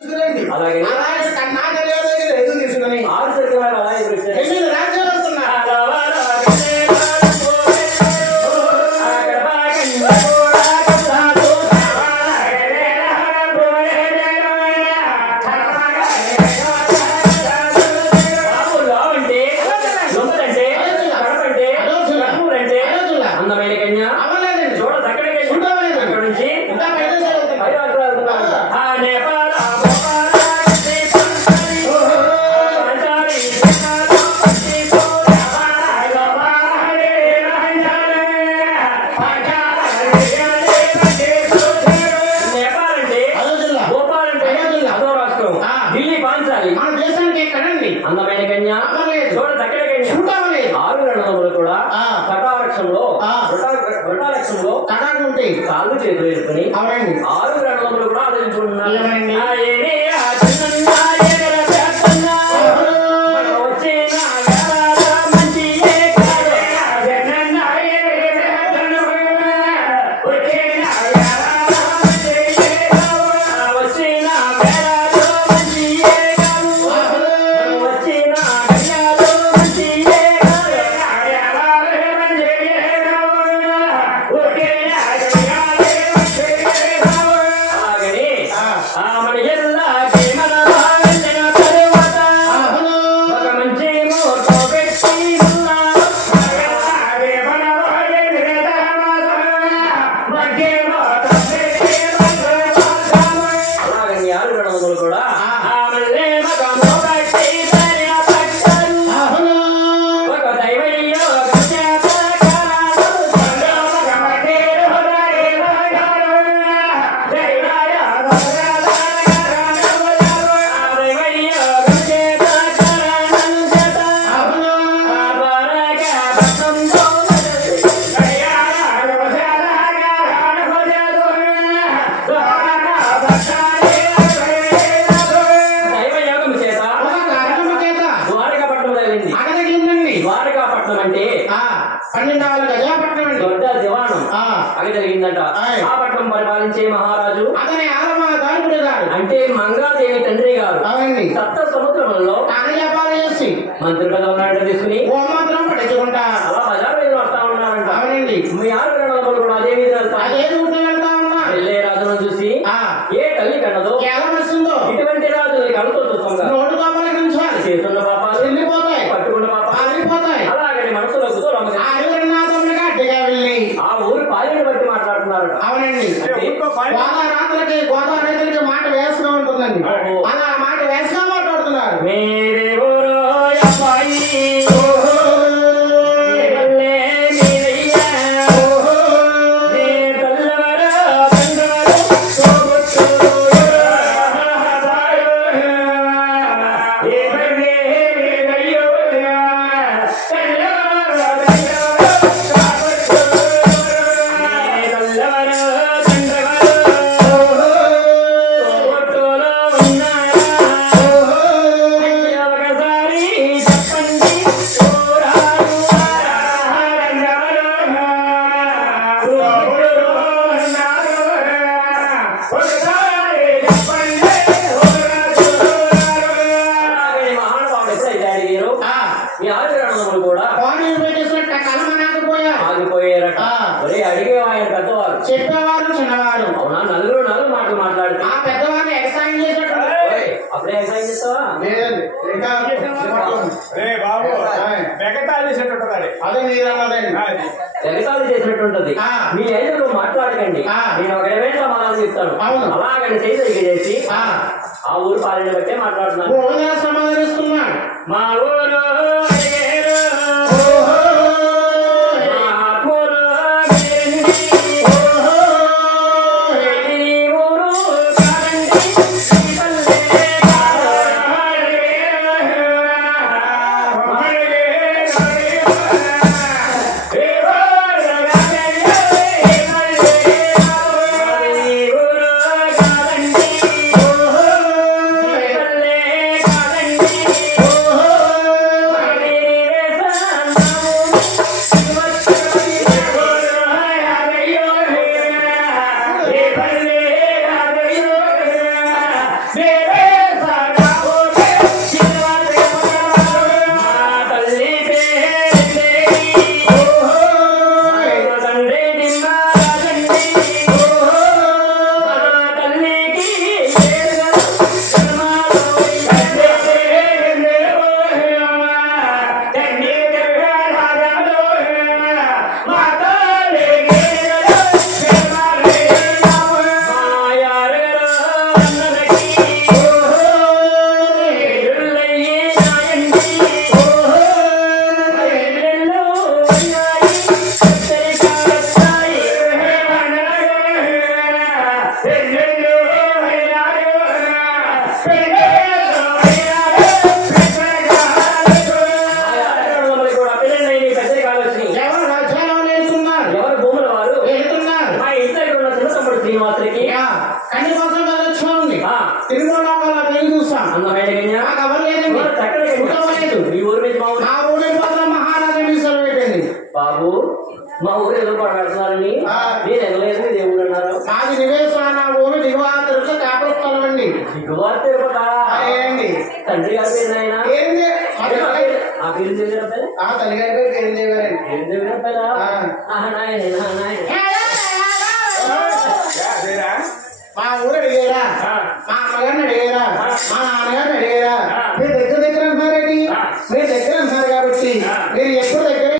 అలాగే ఆరు సరిగ్గా రాజ్యాలు వస్తున్నా అందమైన కన్య చూడ చక్కటి కన్య ఆరు రణములు కూడా వృటాలక్ష్యంలో కాళ్ళు చేతులు వేసుకుని ఆరు రణములు కూడా ఆలోచించుకుంటున్నారు. పరిపాలించే మహారాజు అంటే మంగాదేవి తండ్రి గారు సప్త సముద్రములలో మంత్రులుగా ఉన్నారంట తీసుకుని అలా బజార్ మీద వస్తా ఉన్నారంట. మీ ఆరు గణములు కూడా అదే మీద వెళ్ళే రాజును చూసి ఏ తల్లి కన్నదో ఇటువంటి రాజు కళ్ళతో చూస్తాం చేస్తున్న పాపాలు పట్టుకున్న పాపాలు అలాగని మనసులో ఆ ఊరు పాలిని బట్టి మాట్లాడుతున్నారు. అవునండి, గోదావరి మాట వేసుగా ఉంటుందండి. అలా మాట వేసుగా మాట్లాడుతున్నారు. మేరే ఊరు అబ్బాయి చెప్పేవారు చిన్నవారు. అవునా? నలుగురు నాలుగు మాటలు మాట్లాడితే ఆ పెద్దవారిని ఎక్సైజ్ చేసినట్టు అప్పుడే ఎక్సైజ్ చేస్తావా? అదే ఎగతాళి చేసినట్టుంటది. మీ ఐదుగురు మాట్లాడకండి, నేను ఒకటే సమాధానం చెప్తాను. అలాగని చేసి ఆ ఊరు పాలన బట్టే మాట్లాడుతున్నాను. సమాధానిస్తున్నాను. మా ఊరు కూడా పిల్లలు పెద్దది కావచ్చు. ఎవరు రాజ్యాలు వేస్తున్నారు, ఎవరు భూముల వారు వెళ్తున్నారు. మా ఇంటి దగ్గర ఉన్న చిన్న తమ్ముడు శ్రీనివాసుడికి కన్ని కోసం వచ్చి తిరుమల వెళ్ళి చూస్తాం. అందమైన గన్య నాకు ఎవరు లేదండి, చక్కటి లేదు. మీ ఊరు మీద మా ఊరు నా ఊరి మాత్రం మహారాజా మీసాలు పెట్టండి. బాబు మా ఊరు ఏదో పడతారని నేను ఎనలేదు ఇది ఊరు అన్నారు. మాది నివేశం, నా ఊరు దిగువ తిరుపతి కాపల స్థలం అండి. దిగువ తిరుపతి ఏంటి తండ్రి గారి పేరు ఆయన ఏంటి ఆ పేరు తెలియదు తల్లిగారి పేరు ఏం చేయగారండి. నాయన